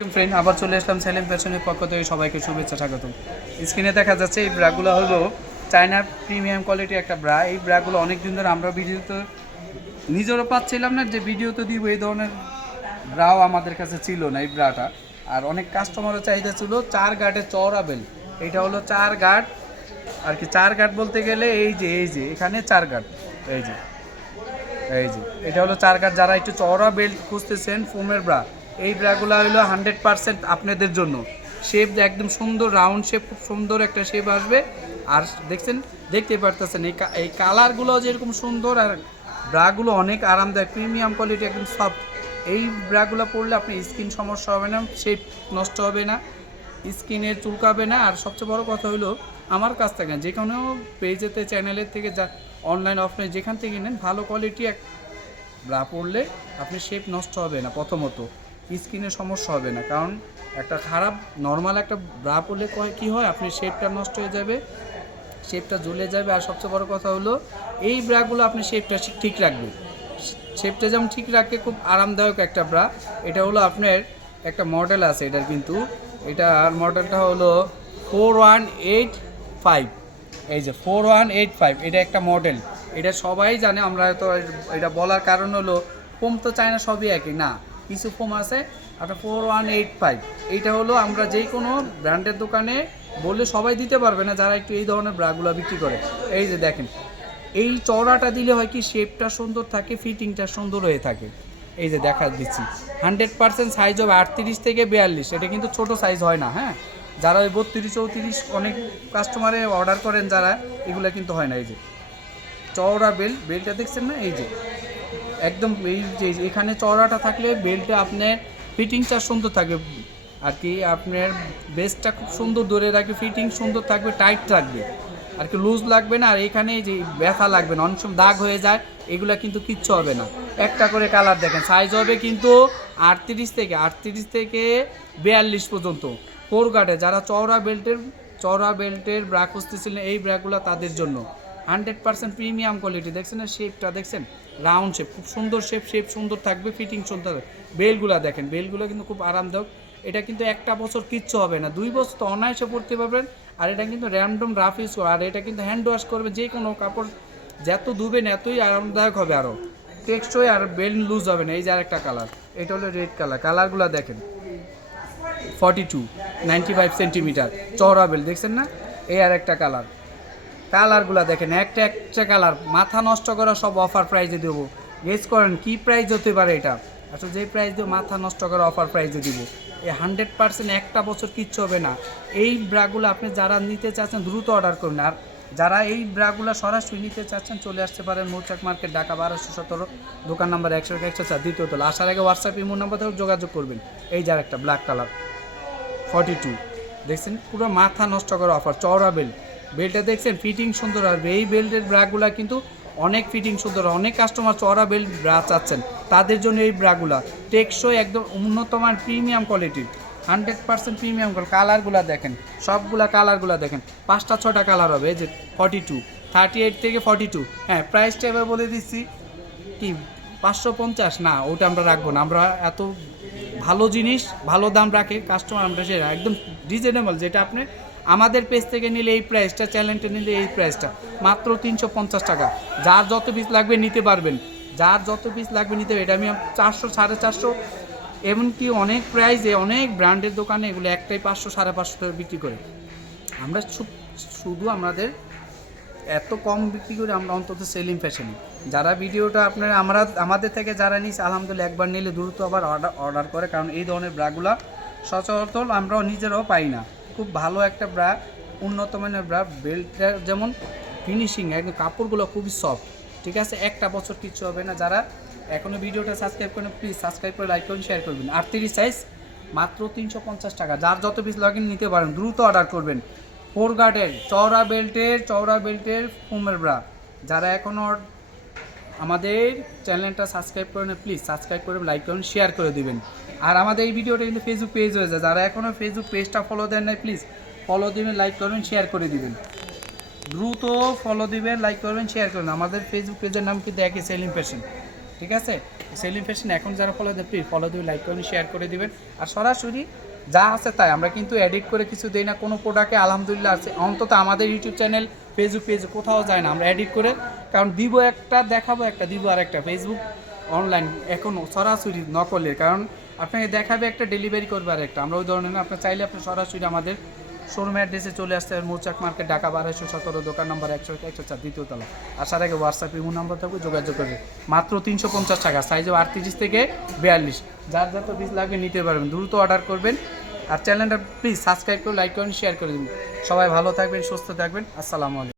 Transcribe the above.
Friend আবার চলে আসলাম সেলিম ফ্যাশনের পক্ষ থেকে সবাইকে শুভেচ্ছা, স্বাগতম। স্ক্রিনে দেখা যাচ্ছে এই ব্রাগুলো হলো চায়নার প্রিমিয়াম কোয়ালিটি একটা ব্রা। এই ব্রাগুলো অনেক দিন ধরে আমরা ভিডিওতে নিজেরও পাচ্ছিলাম না, যে ভিডিওতে দিব, এই ধরনের ব্রাও আমাদের কাছে ছিল না এই ব্রাটা। আর অনেক কাস্টমারও চাহিদা ছিল, চার গার্ডের চওড়া বেল। এটা হলো চার গার্ড আর কি চার গার্ড বলতে গেলে এই যে এই যে, এখানে চার গার্ড এই যে এই যে, এটা হলো চার গার্ড যারা একটু চওড়া বেল্ট খুঁজতেছেন, ফোমের ব্রা। এই ব্রাগুলো হলো হান্ড্রেড পার্সেন্ট আপনাদের জন্য। শেপ একদম সুন্দর, রাউন্ড শেপ, খুব সুন্দর একটা শেপ আসবে। আর দেখছেন, দেখতে পারতেছেন, এই এই কালারগুলো যেরকম সুন্দর আর ব্রাগুলো অনেক আরামদায়ক, প্রিমিয়াম কোয়ালিটি, একদম সফট। এই ব্রাগুলো পরলে আপনি স্কিন সমস্যা হবে না, শেপ নষ্ট হবে না স্কিনে চুলকাবে না। আর সবচেয়ে বড় কথা হলো আমার কাছ থেকে যে কোনো পেজেতে, চ্যানেলের থেকে যা, অনলাইন, অফলাইন, যেখান থেকে নেন, ভালো কোয়ালিটি এক ব্রা পরলে আপনি শেপ নষ্ট হবে না প্রথমত। স্কিনের সমস্যা হবে না। কারণ একটা খারাপ নর্মাল একটা ব্রা পরলে কী হয়? আপনি শেপটা নষ্ট হয়ে যাবে শেপটা জ্বলে যাবে। আর সবচেয়ে বড় কথা হলো, এই ব্রাগুলো আপনি শেপটা ঠিক রাখবে। শেপটা যেমন ঠিক রাখে, খুব আরামদায়ক একটা ব্রা এটা হলো আপনার একটা মডেল আছে এটার কিন্তু। এটার মডেলটা হলো ফোর ওয়ান এইট ফাইভ এই যে ফোর ওয়ান এইট ফাইভ এটা একটা মডেল এটা সবাই জানে, আমরা তো এটা বলার কারণ হলো ফোম তো চায় না সবই একই। না কিছু ফোম আছে আপনার ফোর ওয়ান এইট ফাইভ। এইটা হলো আমরা যেই কোনো ব্র্যান্ডের দোকানে বললে সবাই দিতে পারবে না যারা একটু এই ধরনের ব্রাগুলো বিক্রি করে। এই যে দেখেন, এই চওড়াটা দিলে হয় কি শেপটা সুন্দর থাকে ফিটিংটা সুন্দর হয়ে থাকে। এই যে দেখা দিচ্ছি, হান্ড্রেড পার্সেন্ট সাইজ হবে আটত্রিশ থেকে বিয়াল্লিশ। এটা কিন্তু ছোট সাইজ হয় না হ্যাঁ? যারা ওই বত্রিশ, চৌত্রিশ অনেক কাস্টমারে অর্ডার করেন যারা, এগুলো কিন্তু হয় না। এই যে, চওড়া বেল্ট বেলটা দেখছেন না? এই যে একদম এই যে এখানে চওড়াটা থাকলে বেল্টে আপনার ফিটিংসটা সুন্দর থাকবে আর কি আপনার বেসটা খুব সুন্দর ধরে রাখবে ফিটিং সুন্দর থাকবে টাইট থাকবে। আর কি লুজ লাগবে না, আর এখানে যে ব্যথা লাগবে না, অনেক সময় দাগ হয়ে যায়, এগুলো কিন্তু কিচ্ছু হবে না। একটা করে কালার দেখেন সাইজ হবে কিন্তু আটত্রিশ থেকে আটত্রিশ থেকে বিয়াল্লিশ পর্যন্ত। ফোর গার্ডে যারা চওড়া বেল্টের চওড়া বেল্টের ব্রা খুঁজতেছিলেন, এই ব্রাগুলো তাদের জন্য। Hundred percent premium quality. দেখছেন না শেপটা দেখছেন? রাউন্ড শেপ খুব সুন্দর শেপ শেপ সুন্দর থাকবে ফিটিং সুন্দর বেলগুলো দেখেন, বেলগুলো কিন্তু খুব আরামদায়ক। এটা কিন্তু একটা বছর কিচ্ছু হবে না। দুই বছর তো অনায়াসে পড়তে পারবেন। আর এটা কিন্তু র্যান্ডম রাফ ইউজ আর এটা কিন্তু হ্যান্ড ওয়াশ করবে যে কোনো কাপড়, যত ধুবেন এতই আরামদায়ক হবে আরও টেক্সটই আর বেল লুজ হবে না। এই যে আরেকটা কালার এটা হলো রেড কালার কালারগুলো দেখেন। Forty two ninety five centimetre চওড়া বেল। দেখছেন না? এই আর একটা কালার কালারগুলো দেখেন, একটা একটা কালার। মাথা নষ্ট করা সব অফার প্রাইজে দেবো। গেস করেন, কি প্রাইজ হতে পারে এটা? আসলে যে প্রাইস দেবো মাথা নষ্ট করা অফার প্রাইজে দিব। এই হান্ড্রেড পার্সেন্ট একটা বছর কিচ্ছু হবে না। এই ব্রাগুলো আপনি যারা নিতে চাচ্ছেন, দ্রুত অর্ডার করুন। আর যারা এই ব্রাগুলো সরাসরি নিতে চাচ্ছেন, চলে আসতে পারেন মৌচাক মার্কেট, ঢাকা বারোশো সতেরো, দোকান নাম্বার একশো একশো চার, দ্বিতীয় তলা। আসার আগে হোয়াটসঅ্যাপ ইমো নাম্বার থেকে যোগাযোগ করবেন। এই যার একটা ব্ল্যাক কালার ফর্টি টু দেখছেন, পুরো মাথা নষ্ট করা অফার চওড়া বেল্ট বেল্টটা দেখছেন ফিটিং সুন্দর। আসবে এই বেল্টের ব্রাগুলা কিন্তু অনেক ফিটিং সুন্দর। অনেক কাস্টমার চড়া বেল্ট ব্রা চাচ্ছেন। তাদের জন্য এই ব্রাগুলা টেকসই, একদম উন্নত মান প্রিমিয়াম কোয়ালিটির হান্ড্রেড পার্সেন্ট প্রিমিয়াম কালারগুলা দেখেন। সবগুলা কালারগুলা দেখেন। পাঁচটা ছটা কালার হবে যে ফর্টি টু থার্টি এইট থেকে ফর্টি টু হ্যাঁ প্রাইসটা এবার বলে দিচ্ছি কি, পাঁচশো পঞ্চাশ? না, ওটা আমরা রাখব না। আমরা এত ভালো জিনিস, ভালো দাম রাখে কাস্টমার আমরা সেটা একদম রিজনেবল যেটা আপনি আমাদের পেজ থেকে নিলে এই প্রাইসটা চ্যানেলটা নিলে এই প্রাইসটা মাত্র তিনশো পঞ্চাশ টাকা। যার যত পিস লাগবে নিতে পারবেন। যার যত পিস লাগবে নিতে পারবেন এটা আমি চারশো, সাড়ে চারশো। এমনকি অনেক প্রাইসে অনেক ব্র্যান্ডের দোকানে এগুলো একটাই পাঁচশো, সাড়ে পাঁচশো টাকা বিক্রি করে। আমরা শুধু আমাদের এত কম বিক্রি করে আমরা অন্তত সেলিং ফ্যাশনে যারা ভিডিওটা আপনারা, আমরা, আমাদের থেকে যারা নিস আলহামদুলিল্লাহ একবার নিলে দ্রুত আবার অর্ডার অর্ডার করে। কারণ এই ধরনের ব্রাগুলা সচরাচর আমরাও নিজেরাও পাই না। খুব ভালো একটা ব্রা, উন্নত মানের ব্রা বেল্টটা যেমন ফিনিশিং একদম কাপড়গুলো খুবই সফট ঠিক আছে? একটা বছর কিছু হবে না। যারা এখনও ভিডিওটা সাবস্ক্রাইব করেন প্লিজ সাবস্ক্রাইব করে লাইক করুন শেয়ার করবেন। আটত্রিশ সাইজ মাত্র তিনশো পঞ্চাশ টাকা। যার যত পিস লগিন নিতে পারেন, দ্রুত অর্ডার করবেন। ফোর গার্ডের চওড়া বেল্টের চওড়া বেল্টের ফোমের ব্রা। যারা এখনও আমাদের চ্যানেলটা সাবস্ক্রাইব করেন প্লিজ সাবস্ক্রাইব করে লাইক করুন শেয়ার করে দিবেন। আর আমাদের এই ভিডিওটা কিন্তু ফেসবুক পেজ হয়ে যায়। যারা এখনও ফেসবুক পেজটা ফলো দেন নাই প্লিজ ফলো দিবেন লাইক করবেন শেয়ার করে দিবেন। দ্রুত ফলো দিবেন লাইক করবেন শেয়ার করবেন। আমাদের ফেসবুক পেজের নাম কিন্তু একই সেলিং ফ্যাশন ঠিক আছে? সেলিং ফ্যাশন এখন যারা ফলো দেন প্লিজ ফলো দিবে লাইক করুন শেয়ার করে দিবেন। আর সরাসরি যা আছে তাই। আমরা কিন্তু এডিট করে কিছু দেই না। কোনো প্রোডাক্টে আলহামদুলিল্লাহ আছে। অন্তত আমাদের ইউটিউব চ্যানেল ফেসবুক পেজ কোথাও যায় না। আমরা এডিট করে কারণ দিব একটা দেখাবো, একটা দিব আর একটা ফেসবুক অনলাইন এখন সরাসরি নকলের। কারণ আপনাকে দেখাবে একটা ডেলিভারি করবে আর একটা আমরা ওই ধরনের না, আপনার চাইলে আপনি সরাসরি আমাদের শোরুম অ্যাড্রেসে চলে আসতে হবে মৌচাক মার্কেট, ঢাকা বারোশো সতেরো, দোকান নম্বর একশো একশো চার, দ্বিতীয় তলা। আসার আগে হোয়াটসঅ্যাপ ইমো নাম্বার থাকবে, যোগাযোগ করবে। মাত্র তিনশো পঞ্চাশ টাকা সাইজে আটত্রিশ থেকে বিয়াল্লিশ। যার যত পিস লাগবে নিতে পারবেন, দ্রুত অর্ডার করবেন। আর চ্যানেলটা প্লিজ সাবস্ক্রাইব করে লাইক করেন শেয়ার করে দিন। সবাই ভালো থাকবেন, সুস্থ থাকবেন। আসসালামু আলাইকুম।